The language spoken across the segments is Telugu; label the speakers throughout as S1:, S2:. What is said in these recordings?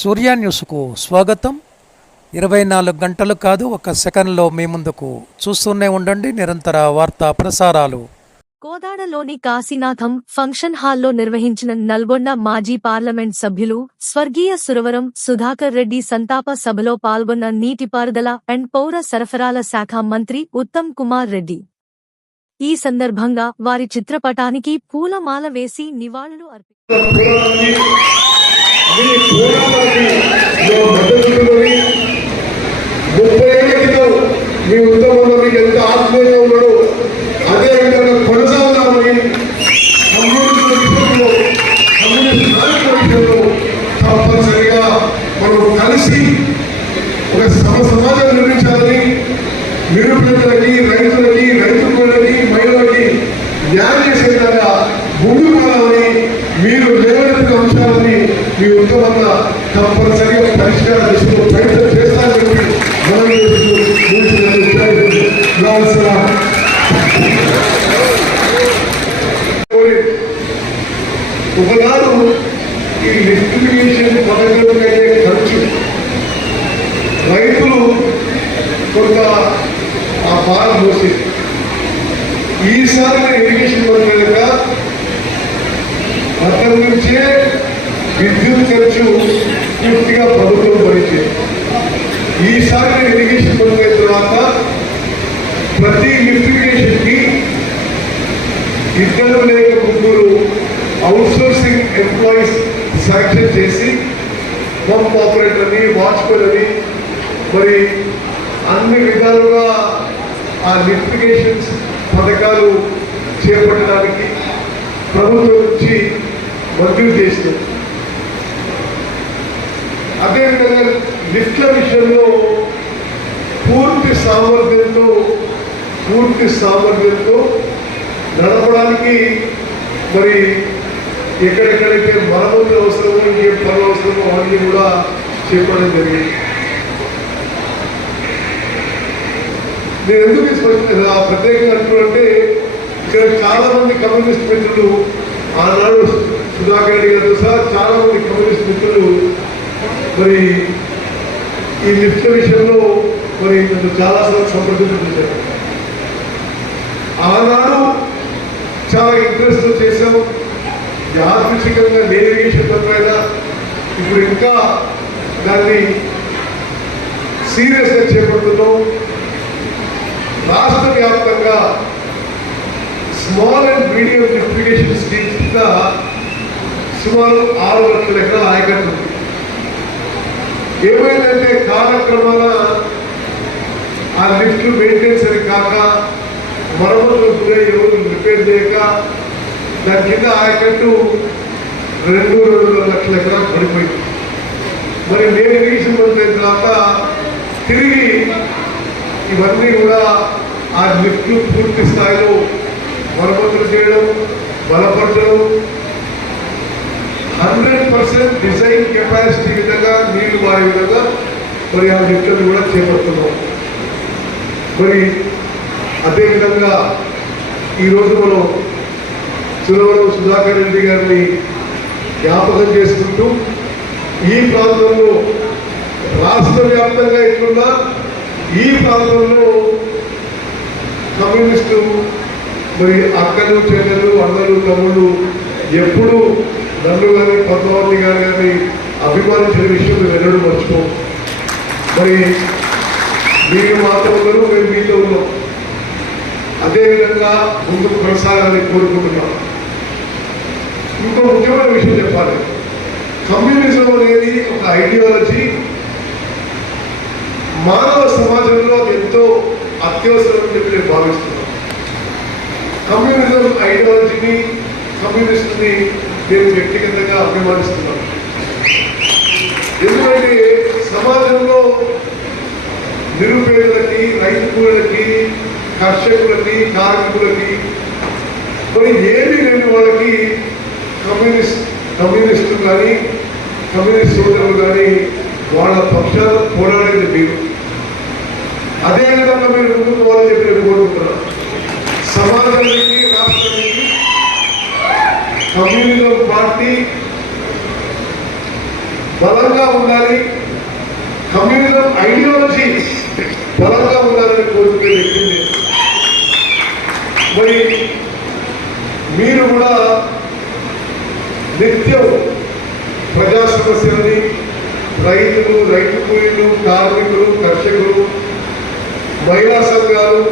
S1: సూర్య న్యూస్కు స్వాగతం. ఇరవై నాలుగు గంటలు కాదు ఒక సెకండ్లో మీ ముందుకు చూస్తూనే ఉండండి. నిరంతర వార్తా ప్రసారాలు.
S2: కోదాడలోని కాశీనాథం ఫంక్షన్ హాల్లో నిర్వహించిన నల్గొండ మాజీ పార్లమెంట్ సభ్యులు స్వర్గీయ సురవరం సుధాకర్ రెడ్డి సంతాప సభలో పాల్గొన్న నీటిపారుదల అండ్ పౌర సరఫరాల శాఖ మంత్రి ఉత్తమ్ కుమార్ రెడ్డి. ఈ సందర్భంగా వారి చిత్రపటానికి పూలమాల వేసి నివాళులు అర్పించారు
S3: మీ పోరాటానికి మద్దతు ముప్పై క్రితం మీ మీకు ఎంత ఆత్మీయంగా ఉన్నాడో అదే విధంగా కొనసాగుదామని కమ్యూనిస్ట్ విషయంలో కమ్యూనిస్ట్ నాయకుల విషయంలో తప్పనిసరిగా మనం కలిసి ఒక సమ సమాజం నిర్మించాలని నిరుపేదలకి రైతులకి రైతు కూలకి మహిళలకి న్యాయం చేసే విధంగా ముందుకు పోదామని మీరు లేవనెత్తిన అంశాలని మీ ఉద్యమంగా తప్పనిసరిగా పరిష్కార దిశలో ప్రయత్నం చేస్తారని చెప్పి మనం ఒకనాడు ఈ పథకం అయ్యే ఖర్చు. రైతులు కొంత ఆ బాధ మోసి ఈసారి ఇరిగేషన్ పడలేక అక్కడి నుంచే విద్యుత్ ఖర్చు పూర్తిగా ప్రభుత్వం భరించింది ఈసారి ఇరిగేషన్ పడిన తర్వాత ప్రతి లిఫ్టిగేషన్కి ఇద్దరు లేక ముగ్గురు అవుట్సోర్సింగ్ ఎంప్లాయీస్ శాంక్షన్ చేసి పంప్ ఆపరేటర్ అని వాచ్మెన్ అని మరి అన్ని విధాలుగా ఆ లిఫ్టిగేషన్స్ పథకాలు చేపట్టడానికి ప్రభుత్వం నుంచి మంజూరు చేసింది. అదేవిధంగా లిఫ్ట్ల విషయంలో పూర్తి సామర్థ్యంతో పూర్తి సామర్థ్యంతో నడపడానికి మరి ఎక్కడెక్కడైతే మరమ్మతులు అవసరమో ఇంకేం పనులు అవసరమో అవన్నీ కూడా చెప్పడం జరిగింది. నేను ఎందుకు ఆ ప్రత్యేకంగా అంటున్నానంటే ఇక్కడ చాలా మంది కమ్యూనిస్ట్ మిత్రులు ఆనాడు సుధాకర్ రెడ్డి గారితో సహా చాలా మంది కమ్యూనిస్ట్ మిత్రులు మరి ఈ లిఫ్ట్ విషయంలో మరి నన్ను చాలాసార్లు సంప్రదించారు ఆనాడు చాలా ఇంట్రెస్ట్ చేశాం. యాదృచ్ఛికంగా నేవిగేషన్ పైన ఇప్పుడు ఇంకా దాన్ని సీరియస్గా చేపడుతున్నాం. రాష్ట్ర వ్యాప్తంగా small and medium distribution schemes కింద సుమారు ఆరు లక్షల ఎకరాల ఆయకట్టు ఉంది. ఏమైందంటే కాలక్రమాల ఆ లిఫ్ట్ మెయింటెనెన్స్ అని కాక మరమ్మతులు గురై రోజులు రిపేర్ చేయక దాని కింద ఆయకట్టు రెండు రెండు లక్షల ఎకరాలు పడిపోయింది. మరి నేను రీసెంట్ పొందిన తర్వాత తిరిగి ఇవన్నీ కూడా ఆ లిఫ్ట్లు పూర్తి స్థాయిలో మరమ్మతులు చేయడం బలపరచడం హండ్రెడ్ పర్సెంట్ డిజైన్ కెపాసిటీ విధంగా నీళ్ళు మారే విధంగా మరి ఆ లిఫ్ట్లను కూడా చేపడుతున్నాం. మరి అదేవిధంగా ఈరోజు మనం సురవరం సుధాకర్ రెడ్డి గారిని జ్ఞాపకం చేసుకుంటూ ఈ ప్రాంతంలో రాష్ట్ర వ్యాప్తంగా ఎట్లున్నా ఈ ప్రాంతంలో కమ్యూనిస్టు మరి అక్కలు చెల్లెలు అన్నలు తమ్ముళ్ళు ఎప్పుడు నన్ను కానీ పద్మావతి గారు కానీ అభిమానించిన విషయం మేము ఎన్నడూ మర్చిపోం. మరి మీరు మాతో ఉన్నారు మేము మీతో ఉన్నాం. అదేవిధంగా ముందుకు కొనసాగాలని కోరుకుంటున్నాం. ఇంకో ముఖ్యమైన విషయం చెప్పాలి. కమ్యూనిజం అనేది ఒక ఐడియాలజీ మానవ సమాజంలో అది ఎంతో అత్యవసరం అని చెప్పి నేను భావిస్తున్నాను. కమ్యూనిజం ఐడియాలజీని కమ్యూనిస్ట్ని నేను వ్యక్తిగతంగా అభిమానిస్తున్నాను ఎందుకంటే సమాజంలో నిరుపేదలకి రైతు కూలకి కర్షకులకి కార్మికులకి మరి ఏమి లేని వాళ్ళకి కమ్యూనిస్ట్ కమ్యూనిస్టు కానీ కమ్యూనిస్ట్ సోదరులు కానీ వాళ్ళ పక్షాన పోరాడేది మీరు. అదేవిధంగా మీరు ముందుకు పోవాలని చెప్పి నేను కోరుకుంటున్నాను. సమాజానికి రాష్ట్రానికి కమ్యూనిజం పార్టీ బలంగా ఉండాలి. కమ్యూనిజం ఐడియాలజీ బలంగా ఉండాలని కోరుకునే వ్యక్తిని మరి మీరు కూడా నిత్యం ప్రజా సమస్యలని రైతులు రైతు కూలీలు కార్మికులు కర్షకులు మహిళా సంఘాలు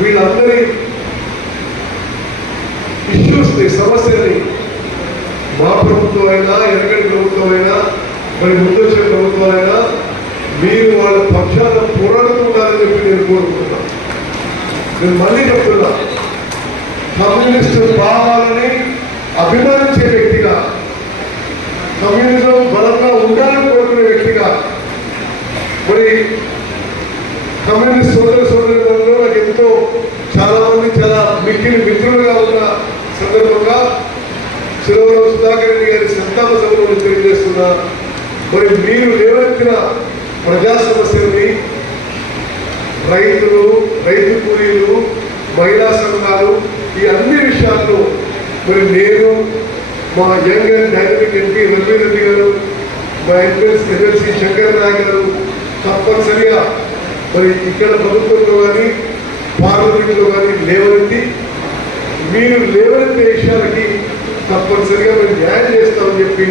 S3: వీళ్ళందరి ఇష్యూస్ని సమస్యని మా ప్రభుత్వం అయినా ఎనకటి ప్రభుత్వం అయినా మరి ముందొచ్చే ప్రభుత్వం అయినా మీరు వాళ్ళ పక్షాన పోరాడుతున్నారని ఉండాలని చెప్పి నేను కోరుకుంటున్నాను నేను మళ్ళీ చెప్తున్నా కమ్యూనిస్టు భావాలని అభిమానించే వ్యక్తిగా కమ్యూనిజం బలంగా ఉండాలని కోరుకునే వ్యక్తిగా మరి కమ్యూనిస్ట్ సోదర సోదరి నాకు ఎంతో చాలా మంది చాలా మిక్కిలి మిత్రులుగా ఉన్న సందర్భంగా శిలవరం సుధాకర్ రెడ్డి గారి సంతాన సభలో తెలియజేస్తున్నా. మరి మీరు లేవనెత్తిన ప్రజా సమస్యల్ని రైతులు రైతు కూలీలు మహిళా సంఘాలు ఈ అన్ని విషయాల్లో మరి నేను మా young and dynamic MP Ravi Reddy గారు మా ఎంపీఎస్ ఎమ్మెల్సీ శంకర్ నాయక్ గారు తప్పనిసరిగా మరి ఇక్కడ ప్రభుత్వంలో కానీ పార్లమెంట్లో కానీ లేవనెత్తి మీరు లేవనెత్తే విషయాలకి తప్పనిసరిగా మేము న్యాయం చేస్తామని చెప్పి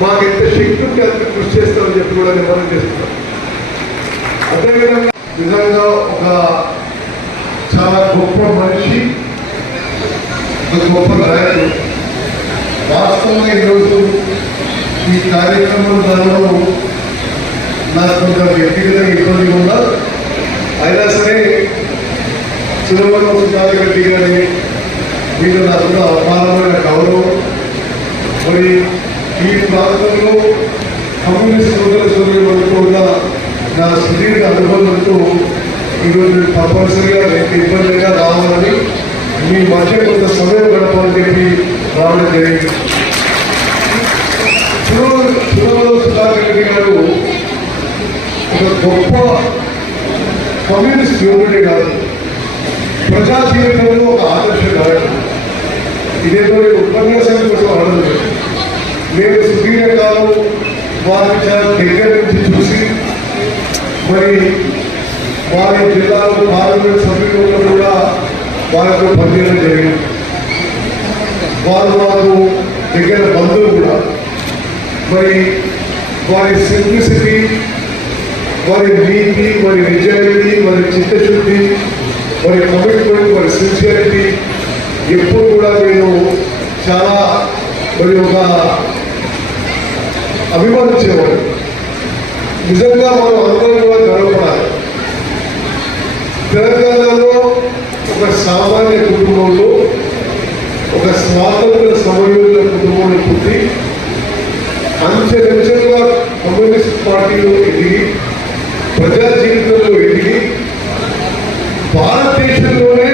S3: మాకు ఎంత శక్తి ఉంటే అంత కృషి చేస్తామని చెప్పి కూడా నేను చేస్తున్నాం అదేవిధంగా నిజంగా ఒక చాలా గొప్ప మనిషి ఒక గొప్ప నాయకుడు వాస్తవంగా ఈరోజు ఈ కార్యక్రమం జరగడం నాకు కొంత వ్యక్తిగతంగా ఇబ్బంది ఉందా అయినా సరే చిరువరం సుధాకర్ రెడ్డి వీళ్ళు నాకు అపారమైన గౌరవం మరి ఈ ప్రాంతంలో కమ్యూనిస్ట్ సోదర సోదరులతో కూడా నా సుదీర్ఘ అనుభవంతో ఈరోజు తప్పనిసరిగా మీకు ఇబ్బందిగా రావాలని మీ మధ్య కొంత సమయం గడపాలని చెప్పి రావడం జరిగింది చిరువరం సుధాకర్ రెడ్డి గారు ఒక గొప్ప కమ్యూనిస్ట్ యోగుడే కాదు ప్రజా జీవితంలో ఒక ఆదర్శ నాయకుడు ఇదేదో ఉపన్యాసం కోసం ఆడదు నేను సుదీర్ఘకాలం వారి చాలా దగ్గర నుంచి చూసి మరి వారి జిల్లాలో పార్లమెంట్ సభ్యులు కూడా వారితో పనిచేయడం జరిగింది వారు వారు దగ్గర బంధువులు కూడా మరి వారి సింప్లిసిటీ వారి నీతి వారి నిజాయితీ వారి చిత్తశుద్ధి వారి కమిట్మెంట్ వారి సిన్సియారిటీ ఎప్పుడు కూడా నేను చాలా మరి ఒక అభిమానించేవాడు నిజంగా మనం అందరం కూడా గర్వపడాలి. తెలంగాణలో ఒక సామాన్య కుటుంబంలో ఒక స్వాతంత్ర సమయంలో కుటుంబంలో పుట్టి అంచెలంచెలుగా కమ్యూనిస్ట్ పార్టీలో ఎదిగి ప్రజా జీవితంలో ఎదిగి భారతదేశంలోనే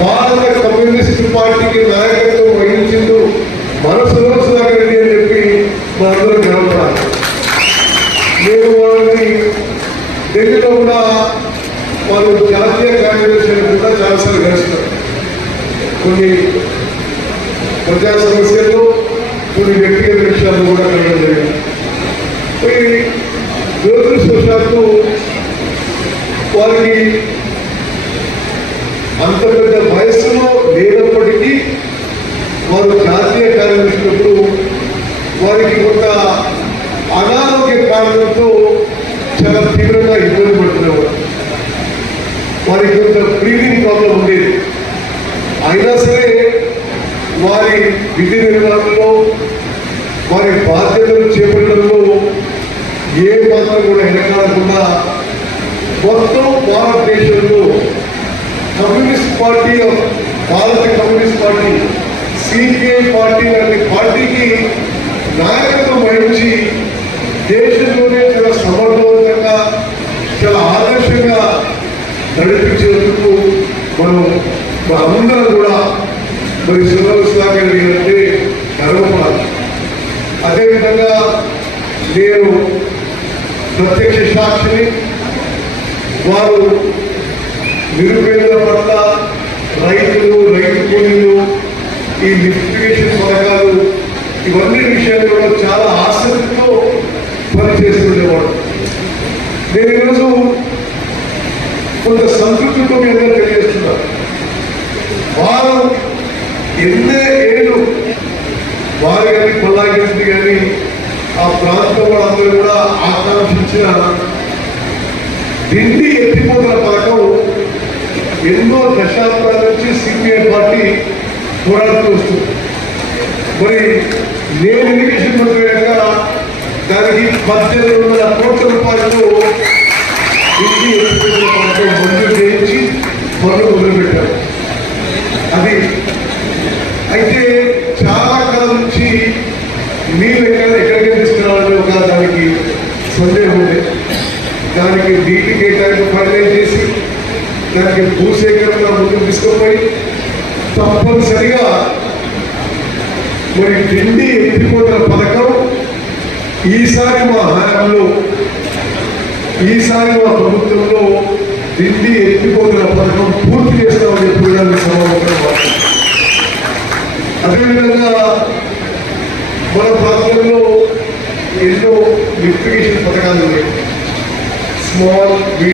S3: భారత కమ్యూనిస్ట్ పార్టీకి నాయకత్వం వహించిండు మన సురేష్ సుధాకర్ రెడ్డి అని చెప్పి మనందరూ గర్వపడాలి నేను వాళ్ళని ఢిల్లీలో కూడా వాళ్ళు జాతీయ కార్యదర్శి కూడా చాలాసార్లు కలిసినారు కొన్ని ప్రజా సమస్య కొన్ని వ్యక్తిగత విషయాలు కూడా కలగడం జరిగింది దురదృష్టవశాత్తు వారికి అంత పెద్ద వయస్సులో లేనప్పటికీ వారు జాతీయ కార్యదర్శులకు వారికి కొంత అనారోగ్య కారణంతో చాలా తీవ్రంగా ఇబ్బంది పడుతున్నారు. వారికి కొంత బ్రీదింగ్ ప్రాబ్లం ఉండేది. అయినా సరే వారి విధి నిర్వహణలో వారి బాధ్యతలు చేపట్టడంలో ఏ మాత్రం కూడా వెనకాలకుండా మొత్తం భారతదేశంలో communist party of Bharat communist party CPI party లాంటి పార్టీకి నాయకత్వం వహించి దేశంలోనే చాలా వారు నిరుపేదల పట్ల రైతులు రైతు కూలీలు ఈ లిఫ్టిగేషన్ పథకాలు ఇవన్నీ విషయాలు చాలా ఆసక్తితో పనిచేస్తుండేవాడు నేను ఈరోజు కొంత సంతృప్తితో మీద అందరూ వారు ఎన్నే ఏళ్ళు వారు కానీ కొల్లాగింది కానీ ఆ ప్రాంతంలో అందరూ కూడా ఆకాంక్షించిన ఢిల్లీ ఎత్తిపోతల పథకం ఎన్నో దశాబ్దాల నుంచి సిపిఐ పార్టీ పోరాడుతూ వస్తుంది. మరి నేను ఇరిగేషన్ మంత్రి దానికి పద్దెనిమిది వందల కోట్ల రూపాయలు ఢిల్లీ ఎత్తిపోతల పథకం మంజూరు చేయించి పనులు మొదలుపెట్టారు అది అయితే చాలా కాలం నుంచి నీళ్ళు ఎక్కడ ఎక్కడికి తీసుకురావాలని ఒక దానికి సందేహం ఉంది దానికి నీటి కేటాయింపు ఫైనలైజ్ చేసి దానికి భూసేకరణ ముందుకు తీసుకుపోయి తప్పనిసరిగా మరి ఢిల్లీ ఎత్తిపోతల పథకం ఈసారి మా హయాంలో ఈసారి మా ప్రభుత్వంలో ఢిల్లీ ఎత్తిపోతున్న పథకం పూర్తి చేస్తామని చెప్పి కూడా అదేవిధంగా మన ప్రాంతంలో ఎన్నో లిఫ్టిగేషన్ పథకాలు ఉన్నాయి. స్మాల్